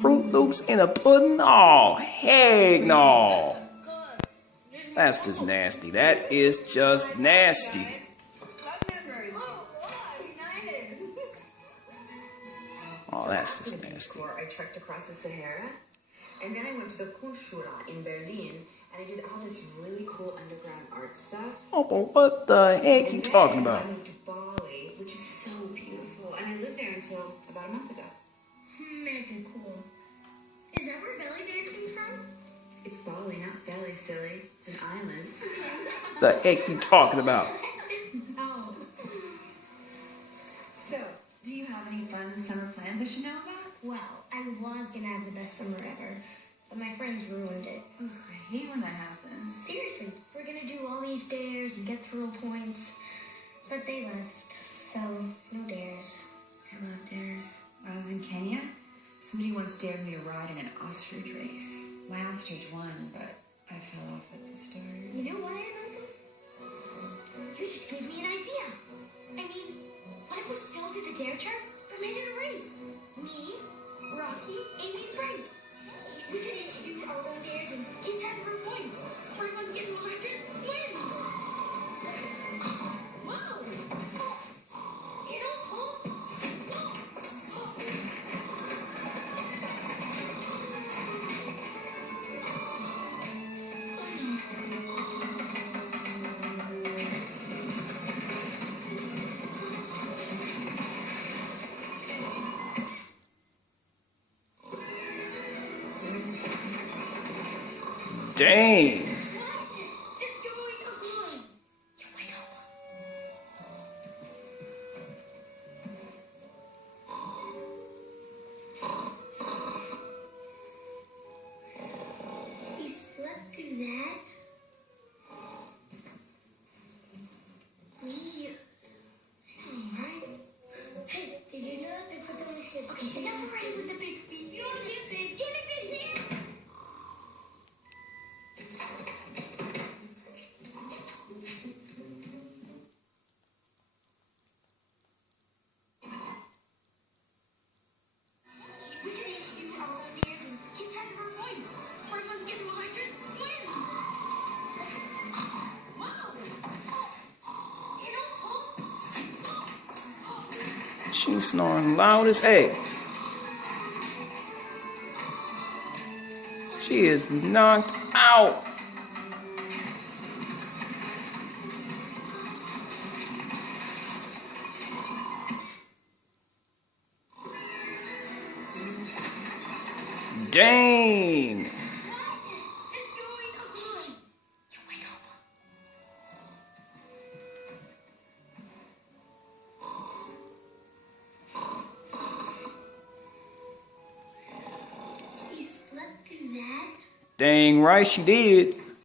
Fruit Loops in a pudding? Oh, heck no. That's just nasty. That is just nasty. Oh, that's just nasty. I trekked across the Sahara, and then I went to the Kunstschule in Berlin, and I did all this really cool underground art stuff. Oh, but what the heck are you talking about? I moved to Bali, which is so beautiful, and I lived there until about a month ago. Mega cool. Is that where belly dancing's from? It's Bali, not Belly, silly. It's an island. The heck you talking about? Oh. So, do you have any fun summer plans I should know about? Well, I was gonna have the best summer ever, but my friends ruined it. Ugh, I hate when that happens. Seriously, we're gonna do all these dares and get through points, but they left, so no dares. I love dares. When I was in Kenya, somebody once dared me to ride in an ostrich race. My ostrich won, but I fell off at the start. You know what, Opal? You just gave me an idea. I mean, what if we still did the dare turn, but made it a race? Me, Rocky, Amy, and Frank. We could each do our own dares and keep track of our points. First one to get to 100 wins. Whoa! You know, Dang. it's going on. You wait up. You slept through that? Me? Alright. Hey, did you know that they put them in this kid? Okay, you're never right with the big feet. You don't get big. Get a big feet. We can each do our own dares and keep track of our points. First one to get to 100 wins. Whoa! You know, She's snoring loud as heck. She is knocked out. Dang. it's going on. You wake up. You slept through that? Dang right she did.